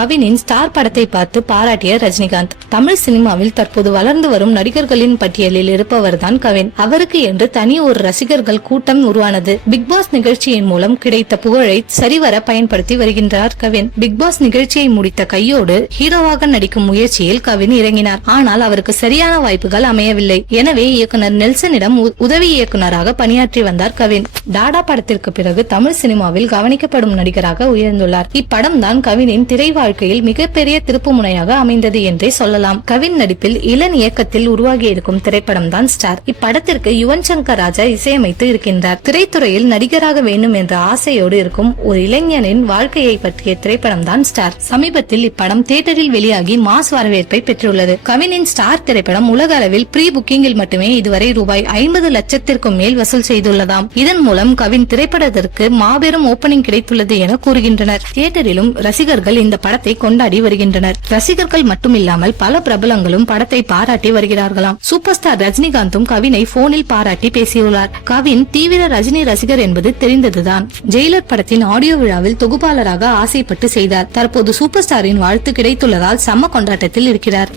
கவினின் star படத்தை பார்த்து பாராட்டிய ரஜினிகாந்த். தமிழ் சினிமாவில் தற்போது வளர்ந்து வரும் நடிகர்களின் பட்டியலில் இருப்பவர்தான் கவின். அவருக்கு என்று தனி ஒரு ரசிகர்கள் கூட்டம் உருவானது. பிக் பாஸ் நிகழ்ச்சியின் மூலம் கிடைத்த புகழை சரிவர பயன்படுத்தி வருகின்றார் கவின். பிக் பாஸ் நிகழ்ச்சியை முடித்த கையோடு ஹீரோவாக நடிக்கும் முயற்சியில் கவின் இறங்கினார். ஆனால் அவருக்கு சரியான வாய்ப்புகள் அமையவில்லை. எனவே இயக்குனர் நெல்சனிடம் உதவி இயக்குனராக பணியாற்றி வந்தார் கவின். டாடா படத்திற்கு பிறகு தமிழ் சினிமாவில் கவனிக்கப்படும் நடிகராக உயர்ந்துள்ளார். இப்படம் தான் கவினின் திரை வாழ்க்கையில் மிகப்பெரிய திருப்பு முனையாக அமைந்தது என்றே சொல்லலாம். கவின் நடிப்பில் இளன் இயக்கத்தில் உருவாகி இருக்கும் திரைப்படம் தான் ஸ்டார். இப்படத்திற்கு யுவன் சங்கர் ராஜா இசையமைத்து இருக்கின்றார். திரைத்துறையில் நடிகராக வேண்டும் என்ற ஆசையோடு இருக்கும் ஒரு இளைஞனின் வாழ்க்கையை பற்றிய திரைப்படம் தான் ஸ்டார். சமீபத்தில் இப்படம் தியேட்டரில் வெளியாகி மாஸ் வரவேற்பை பெற்றுள்ளது. கவினின் ஸ்டார் திரைப்படம் உலக அளவில் ப்ரீ புக்கிங்கில் மட்டுமே இதுவரை ரூபாய் 50 லட்சத்திற்கும் மேல் வசூல் செய்துள்ளதாம். இதன் மூலம் கவின் திரைப்படத்திற்கு மாபெரும் ஓபனிங் கிடைத்துள்ளது என கூறுகின்றனர். தியேட்டரிலும் ரசிகர்கள் இந்த படத்தை கொண்டாடி வருகின்றனர். ரசிகர்கள் மட்டுமில்லாமல் பல பிரபலங்களும் படத்தை பாராட்டி வருகிறார்களாம். சூப்பர் ஸ்டார் ரஜினிகாந்தும் கவினை போனில் பாராட்டி பேசியுள்ளார். கவின் தீவிர ரஜினி ரசிகர் என்பது தெரிந்ததுதான். ஜெயிலர் படத்தின் ஆடியோ விழாவில் தொகுப்பாளராக ஆசைப்பட்டு செய்தார். தற்போது சூப்பர் ஸ்டாரின் வாழ்த்து கிடைத்துள்ளதால் செம்ம கொண்டாட்டத்தில் இருக்கிறார்.